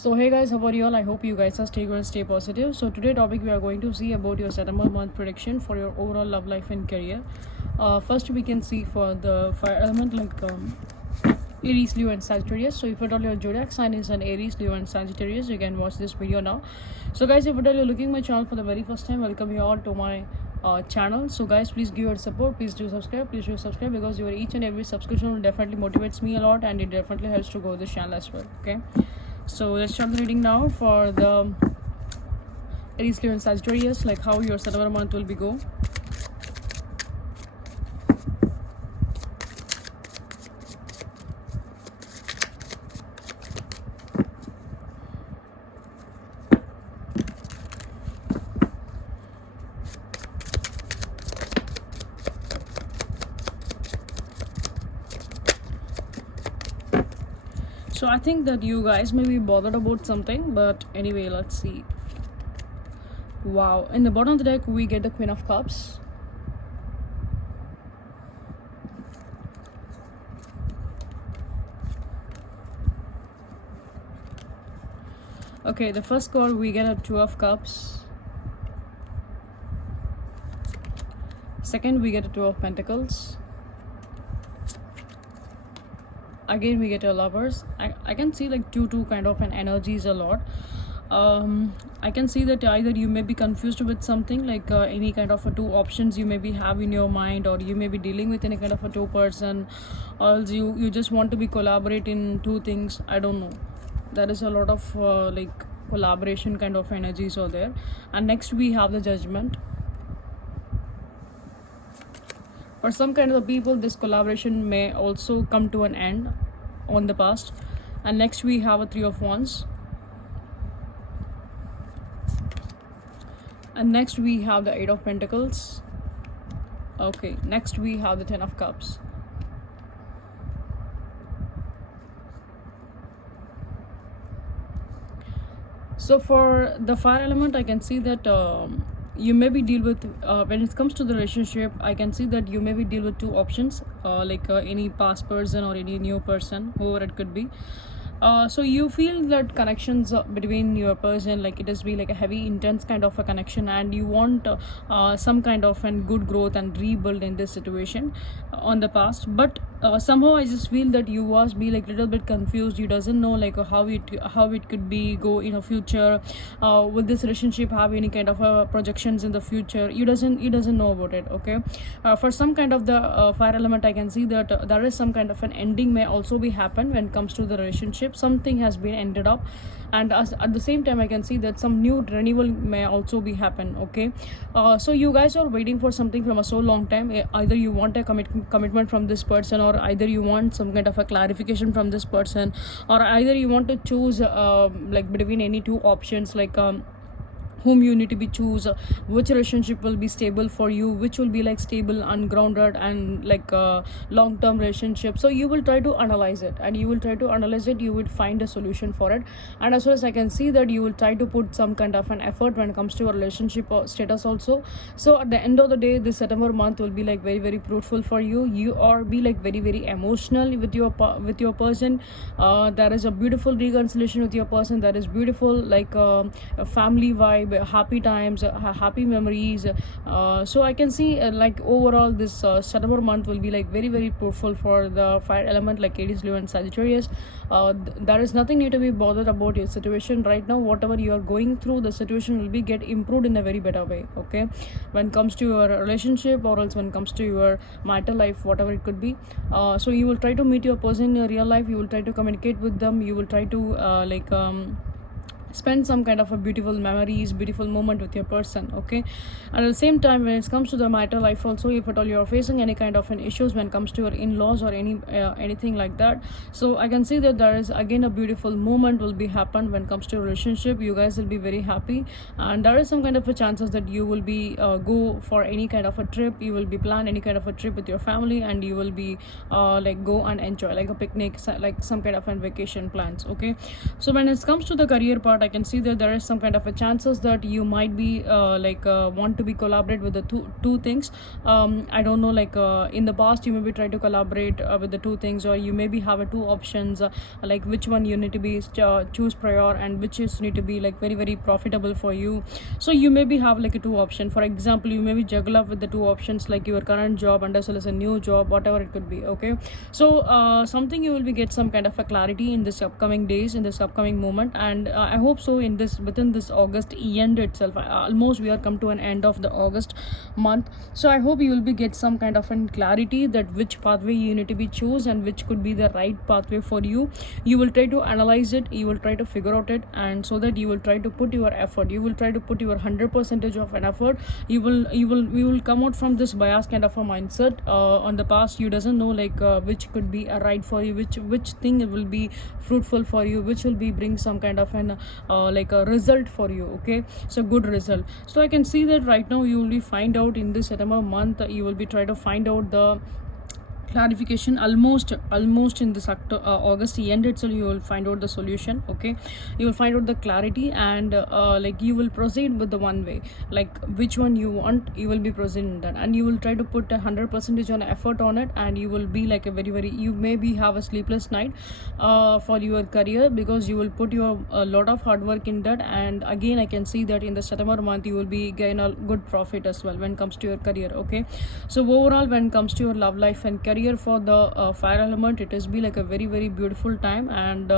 So hey guys, how are you all? I hope you guys are stay good and stay positive. So today topic we are going to see about your September month prediction for your overall love life and career. First we can see for the fire element Aries, Leo and Sagittarius. So if at all your zodiac sign is an Aries, Leo and Sagittarius, you can watch this video now. So guys, if at all you're looking my channel for the very first time, welcome you all to my channel. So guys, please give your support, please do subscribe, because your each and every subscription will definitely motivates me a lot and it definitely helps to grow this channel as well. Okay, so let's start the reading now for the Aries, Leo and Sagittarius, like how your September month will be go. So I think that you guys may be bothered about something, but anyway, let's see. Wow, in the bottom of the deck we get the Queen of Cups. Okay, the first card we get a Two of Cups. Second we get a Two of Pentacles. Again we get a Lovers. I can see like two kind of an energies a lot. I can see that either you may be confused with something, like any kind of a two options you maybe have in your mind, or you may be dealing with any kind of a two person, or else you just want to be collaborate in two things. I don't know, there is a lot of like collaboration kind of energies over there. And next we have the Judgment. For some kind of the people, this collaboration may also come to an end on the past. And next we have a Three of Wands. And next we have the Eight of Pentacles. Okay, next we have the Ten of Cups. So for the fire element, I can see that you maybe deal with when it comes to the relationship, I can see that you maybe deal with two options, any past person or any new person, whoever it could be. So you feel that connections between your person, like it has been like a heavy intense kind of a connection, and you want some kind of a good growth and rebuild in this situation on the past. But somehow I just feel that you was be like little bit confused. You doesn't know like how it could be go in a future. Will this relationship have any kind of projections in the future? You doesn't know about it. Okay, for some kind of the fire element, I can see that there is some kind of an ending may also be happen when it comes to the relationship. Something has been ended up, and at the same time I can see that some new renewal may also be happen. Okay, so you guys are waiting for something from a so long time. Either you want a commitment from this person, or either you want some kind of a clarification from this person, or either you want to choose like between any two options, like whom you need to be choose, which relationship will be stable for you, which will be like stable, ungrounded, and like long-term relationship. So you will try to analyze it, and you will find a solution for it. And as well as I can see that you will try to put some kind of an effort when it comes to a relationship or status also. So at the end of the day, this September month will be like very fruitful for you. You are be like very emotional with your person. There is a beautiful reconciliation with your person. That is beautiful, like a family vibe, happy times, happy memories. So I can see like overall this September month will be like very fruitful for the fire element, like Aries, Leo and Sagittarius. There is nothing need to be bothered about your situation right now. Whatever you are going through, the situation will be get improved in a very better way. Okay, when it comes to your relationship, or else when it comes to your marital life, whatever it could be. So you will try to meet your person in your real life. You will try to communicate with them. You will try to spend some kind of a beautiful memories, beautiful moment with your person. Okay, and at the same time, when it comes to the marital life also, if at all you are facing any kind of an issues when it comes to your in-laws or anything like that, so I can see that there is again a beautiful moment will be happen when it comes to your relationship. You guys will be very happy, and there is some kind of a chances that you will be go for any kind of a trip. You will be plan any kind of a trip with your family, and you will be like go and enjoy like a picnic, like some kind of a vacation plans. Okay, so when it comes to the career part, I can see that there is some kind of a chances that you might be want to be collaborate with the two things. I don't know, in the past you maybe try to collaborate with the two things, or you maybe have two options, like which one you need to be choose prior, and which is need to be like very very profitable for you. So you maybe have like a two option. For example, you maybe juggle up with the two options, like your current job and as well as a new job, whatever it could be. Okay, so something you will be get some kind of a clarity in this upcoming days, in this upcoming moment, and I hope so in this within this August end itself. Almost we are come to an end of the August month, so I hope you will be get some kind of an clarity that which pathway you need to be choose and which could be the right pathway for you. You will try to analyze it, you will try to figure out it, and so that you will try to put your effort, you will try to put your 100% of an effort. You will come out from this bias kind of a mindset on the past. You doesn't know which could be a right for you, which thing will be fruitful for you, which will be bring some kind of an a result for you. Okay, so good result. So I can see that right now you will be find out in this September month, you will be try to find out the clarification almost in this August end itself. You will find out the solution. Okay, you will find out the clarity, and you will proceed with the one way, like which one you want, you will be proceeding that, and you will try to put 100% on effort on it, and you will be like a very you maybe have a sleepless night for your career, because you will put your a lot of hard work in that. And again I can see that in the September month you will be gain a good profit as well when it comes to your career. Okay, so overall when it comes to your love life and career for the fire element, it has been like a very very beautiful time, and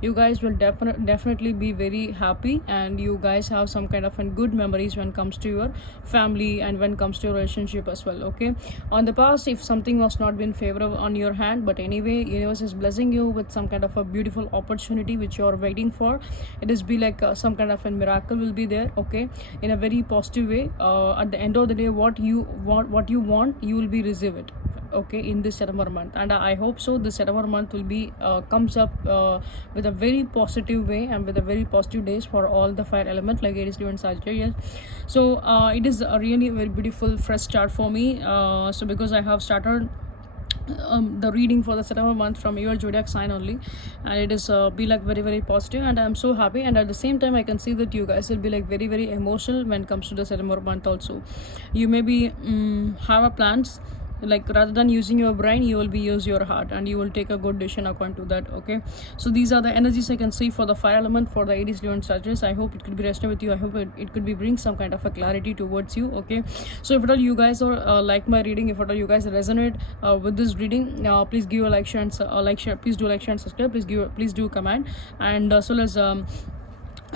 you guys will definitely be very happy, and you guys have some kind of good memories when it comes to your family and when it comes to your relationship as well. Okay, on the past if something was not been favorable on your hand, but anyway universe is blessing you with some kind of a beautiful opportunity which you are waiting for. It is be like some kind of a miracle will be there. Okay, in a very positive way. At the end of the day, what you want, you will be receive it. Okay, in this September month, and I hope so the September month will be comes up with a very positive way and with a very positive days for all the fire element like Aries, Leo and Sagittarius. So it is a really very beautiful fresh start for me. So because I have started the reading for the September month from your zodiac sign only, and it is be like very very positive, and I'm so happy. And at the same time I can see that you guys will be like very very emotional when it comes to the September month also. You maybe have a plans, like rather than using your brain you will be use your heart, and you will take a good decision according to that. Okay, so these are the energies I can see for the fire element for the Aries, Leo and Sagittarius. I hope it could be resting with you. I hope it could be bring some kind of a clarity towards you. Okay, so if at all you guys are like my reading, if at all you guys resonate with this reading, please give a like, share, and share. Please do like, share, and subscribe. Please do comment, and as well as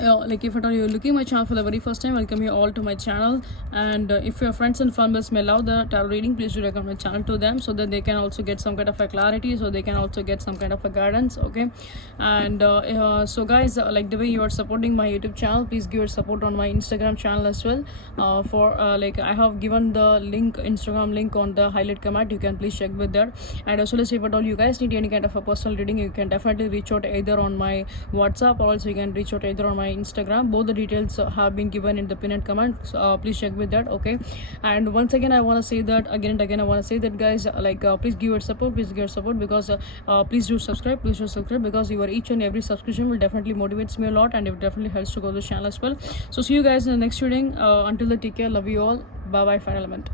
if at all you're looking my channel for the very first time, welcome you all to my channel. And if your friends and families may love the tarot reading, please do recommend my channel to them, so that they can also get some kind of a clarity, so they can also get some kind of a guidance. Okay, and so guys, like the way you are supporting my YouTube channel, please give your support on my Instagram channel as well. I have given the link, Instagram link on the highlight comment. You can please check with that. And as well as if at all you guys need any kind of a personal reading, you can definitely reach out either on my WhatsApp, or also you can reach out either on my Instagram. Both the details have been given in the pinned comment, so please check with that. Okay, and once again I want to say that again and again I want to say that guys, please give your support, because please do subscribe, because your each and every subscription will definitely motivates me a lot, and it definitely helps to grow the channel as well. So see you guys in the next reading. Until then, take care, love you all, bye bye, fire element.